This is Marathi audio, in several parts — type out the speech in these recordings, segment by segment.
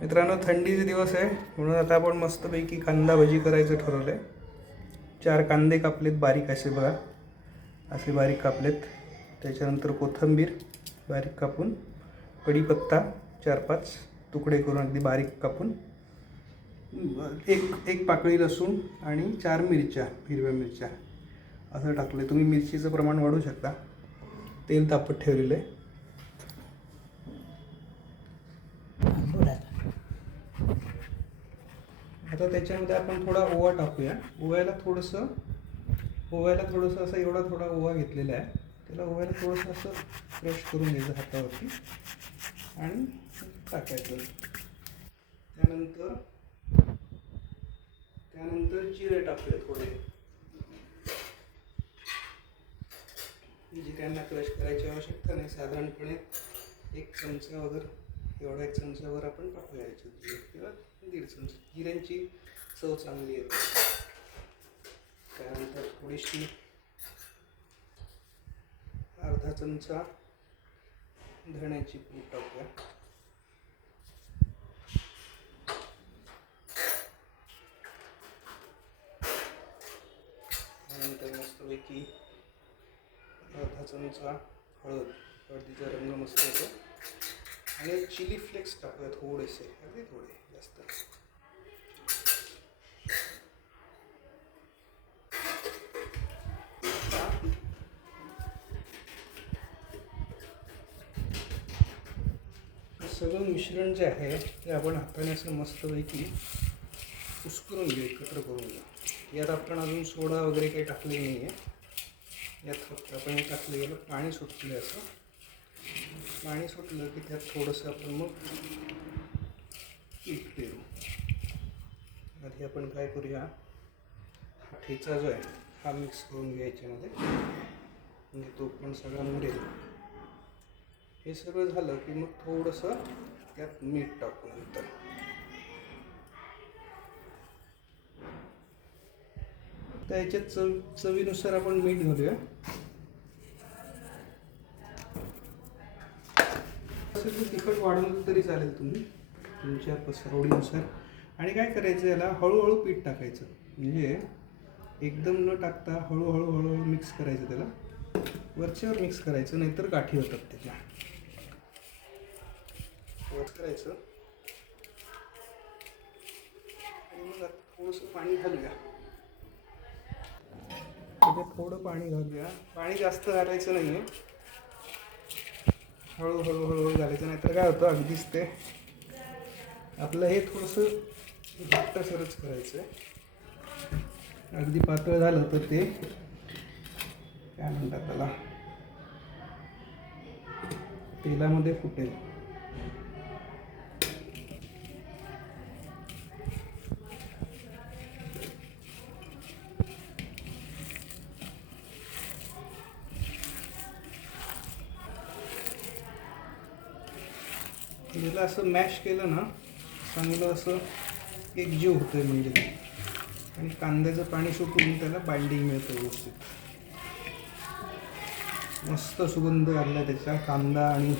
मित्रांनो, थंडीचे दिवस आहे म्हणून आता आपण मस्तपैकी कांदा भजी करायचं ठरवलं आहे. 4 कांदे कापलेत बारीक असे बघा, असे बारीक कापलेत. त्याच्यानंतर कोथिंबीर बारीक कापून, कढीपत्ता 4-5 तुकडे करून अगदी बारीक कापून, एक पाकळी लसूण आणि 4 मिरच्या, हिरव्या मिरच्या असं टाकलं. तुम्ही मिरचीचं प्रमाण वाढवू शकता. तेल तापत ठेवलेलं आहे. आता त्याच्यामध्ये आपण थोडा ओवा टाकूया. ओव्याला थोडंसं असं एवढा थोडा ओवा घेतलेला आहे. त्याला ओव्याला थोडंसं असं क्रश करून घ्यायचं हातावरती आणि टाकायचं. त्यानंतर जिरे टाकूया थोडे. जिऱ्यांना क्रश करायची आवश्यकता नाही, साधारणपणे 1 चमचा वगैरे, एवढा 1 चमचावर आपण टाकूया याच्यात जिरे, किंवा 1.5 चमचा. जिऱ्यांची चव चांगली येते. त्यानंतर थोडीशी अर्धा चमचा धण्याची पूड टाकूया. त्यानंतर मस्तपैकी अर्धा चमचा हळदीचा रंग मस्त येतो. आणि चिली फ्लेक्स टाकूया थोडेसे, अगदी थोडे, जास्त. सगळं मिश्रण जे आहे ते आपण हाताने असं मस्तपैकी कुस्करून घेऊ, एकत्र करून घेऊ. यात आपण अजून सोडा वगैरे काही टाकले नाही आहे. यात फक्त आपण हे टाकले, याला पाणी सुटले. असं पाणी सुटलं की त्यात थोडंसं आपण मग पीठ पेरू. आधी आपण काय करूया, हा ठेचा जो आहे हा मिक्स करून घ्या याच्यामध्ये, म्हणजे तो पण सगळा मुरेल. हे सगळं झालं की मग थोडंसं त्यात मीठ टाकू. नंतर त्याच्यात चवीनुसार आपण मीठ घालूया. तिखट वाढवलं तरी चालेल तुम्ही तुमच्या आवडीनुसार. आणि काय करायचं, याला हळूहळू पीठ टाकायचं, म्हणजे एकदम न टाकता हळूहळू मिक्स करायचं. त्याला वरच्यावर मिक्स करायचं, नाहीतर गाठी होतात त्याच्या. वर करायचं आणि मग थोडंसं पाणी घालूया. थोडं पाणी घालूया. पाणी जास्त घालायचं नाही आहे, हळूहळू घालायचं, नाहीतर काय होतं अगदीच ते आपलं हे थोडंसं घट्टसरच करायचं आहे. अगदी पातळ झालं तर ते काय म्हणतात त्याला, तेलामध्ये फुटेल. याला असं मॅश केलं ना, चांगलं असं एकजीव होतं म्हणजे ते, आणि कांद्याचं पाणी सुटून त्याला बाइंडिंग मिळतं व्यवस्थित. मस्त सुगंध आला त्याचा, कांदा आणि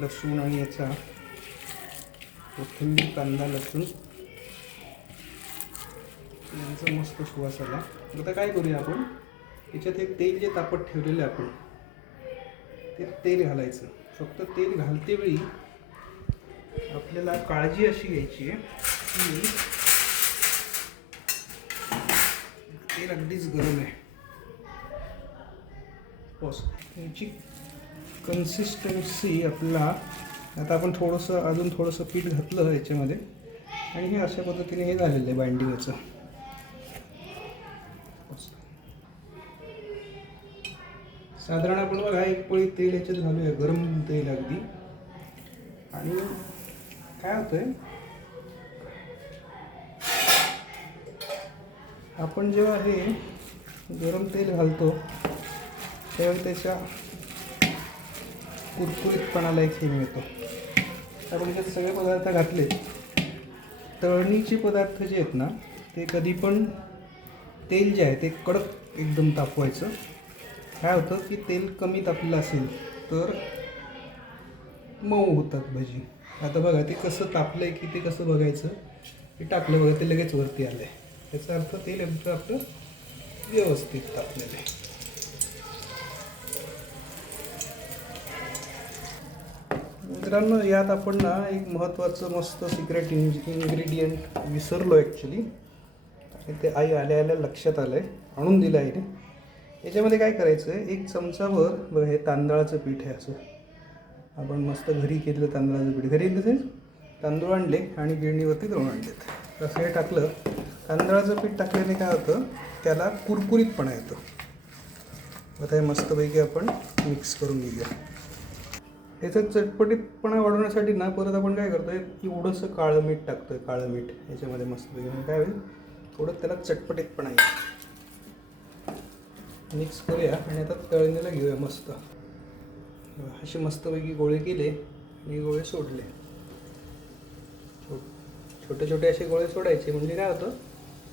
लसूण आणि याचा, कोथिंबीर, कांदा, लसूण यांचा मस्त सुवास आला. आता काय करूया आपण, याच्यात एक तेल जे तापत ठेवलेलं आहे आपण, ते तेल घालायचं. फक्त तेल घालते वेळी आपल्याला काळजी अशी घ्यायची आहे की तेल अगदीच गरम आहे. याची कन्सिस्टन्सी आपल्याला, आता आपण अजून थोडंसं पीठ घातलं याच्यामध्ये, आणि हे अशा पद्धतीने हे झालेलं आहे बाइंडिंगचं. साधारण आपण बघा 1 पळी तेल याच्यात घालूया, गरम तेल अगदी. आणि काय होतंय, आपण जेव्हा हे गरम तेल घालतो त्यावेळी त्याच्या कुरकुरीतपणाला एक हे मिळतो. आपण त्यात सगळे पदार्थ घातले. तळणीचे पदार्थ जे आहेत ना, ते कधी पण तेल जे आहे ते कडक एकदम तापवायचं. काय होतं की तेल कमी तापलं असेल तर मऊ होतात भजी. आता बघा ते कसं तापलंय की ते कसं बघायचं. ते टाकलं बघा ते लगेच वरती आलंय. याचा अर्थ तेल आपलं व्यवस्थित तापलेलं आहे. मित्रांनो, यात आपण ना एक महत्त्वाचं मस्त सिक्रेट इन्ग्रेडियंट विसरलो ॲक्च्युली. आणि ते आई आल्या आल्या लक्षात आलं आहे, आणून दिलं आईने. याच्यामध्ये काय करायचं आहे, एक चमचाभर बघा हे तांदळाचं पीठ आहे. असं आपण मस्त घरी केलेलं तांदळाचं पीठ, घरी तसेच तांदूळ आणले आणि गिरणीवरती दळून आणलेत. असं हे टाकलं. तांदळाचं पीठ टाकल्याने काय होतं, त्याला कुरकुरीतपणा येतो. आता हे मस्तपैकी आपण मिक्स करून घेऊया. याचा चटपटीतपणा वाढवण्यासाठी ना परत आपण काय करतो आहे, एवढंसं काळं मीठ टाकतो आहे. काळं मीठ याच्यामध्ये मस्तपैकी काय होईल, थोडं त्याला चटपटीतपणा येईल. मिक्स करूया आणि आता तळणीला घेऊया मस्त. असे मस्तपैकी गोळे केले आणि गोळे सोडले. छोटे छोटे असे गोळे सोडायचे म्हणजे काय होतं,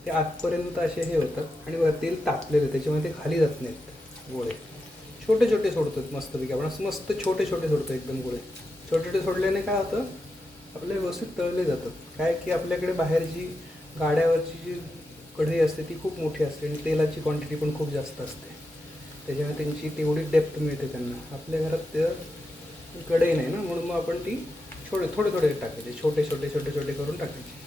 ते आतपर्यंत असे हे होतात आणि वर तेल तापलेलं त्याच्यामुळे ते खाली जात नाहीत गोळे. छोटे छोटे सोडतात मस्तपैकी आपण, असं मस्त छोटे छोटे सोडतो एकदम गोळे. छोटे छोटे सोडल्याने काय होतं, आपले व्यवस्थित तळले जातात. काय की आपल्याकडे बाहेरची गाड्यावरची जी कढई असते ती खूप मोठी असते आणि तेलाची क्वांटिटी पण खूप जास्त असते. त्याच्यामुळे त्यांची तेवढी डेप्थ मिळते त्यांना. आपल्या घरात ते कढई नाही ना, म्हणून मग आपण ती थोडे थोडे टाकायचे, छोटे छोटे छोटे छोटे करून टाकायचे.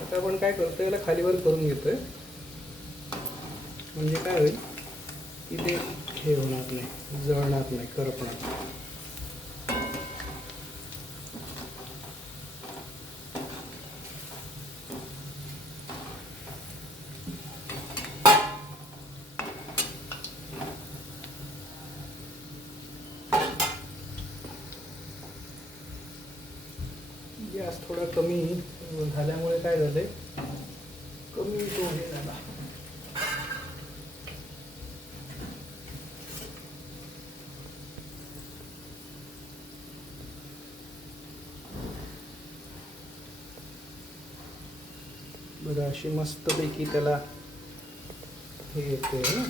आता आपण काय करतो, याला खालीवर करून घेतोय. म्हणजे काय होईल की ते हे होणार नाही, जळणार नाही, करपणार. गॅस थोडा कमी झाल्यामुळे काय झालंय, कमी तो हे झाला. बघा अशी मस्तपैकी त्याला हे येते ना,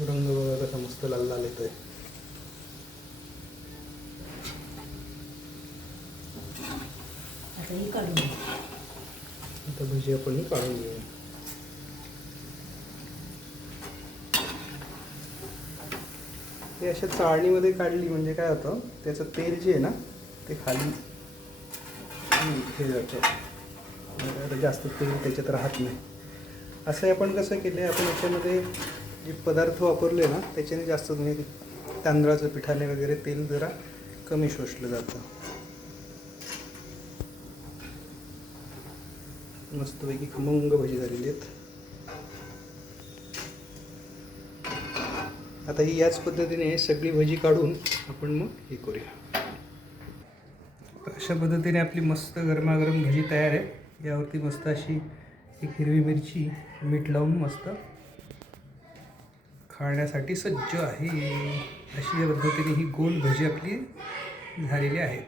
रंग बघा कसा मस्त लाल लाल येतोय. आता भजी आपण ही काढून घेऊया. हे अशा चाळणीमध्ये काढली म्हणजे काय होतं, त्याचं तेल जे आहे ना ते खाली हे जातं, जास्त तेल त्याच्यात राहत नाही. असं आपण कसं केलं आहे, आपण याच्यामध्ये जे पदार्थ वापरले ना त्याच्याने जास्त म्हणजे तांदळाचं पिठाने वगैरे तेल जरा कमी शोषलं जातं. मस्तपैकी खमंग भजी झालेली आहेत. आता ही याच पद्धतीने सगळी भजी काढून आपण मग हे करूया. अशा पद्धतीने आपली मस्त गरमागरम भजी तयार आहे. यावरती मस्त अशी एक हिरवी मिरची मीठ लावून मस्त खाण्यासाठी सज्ज आहे. अशी या पद्धतीने ही गोल भजी आपली झालेली आहे.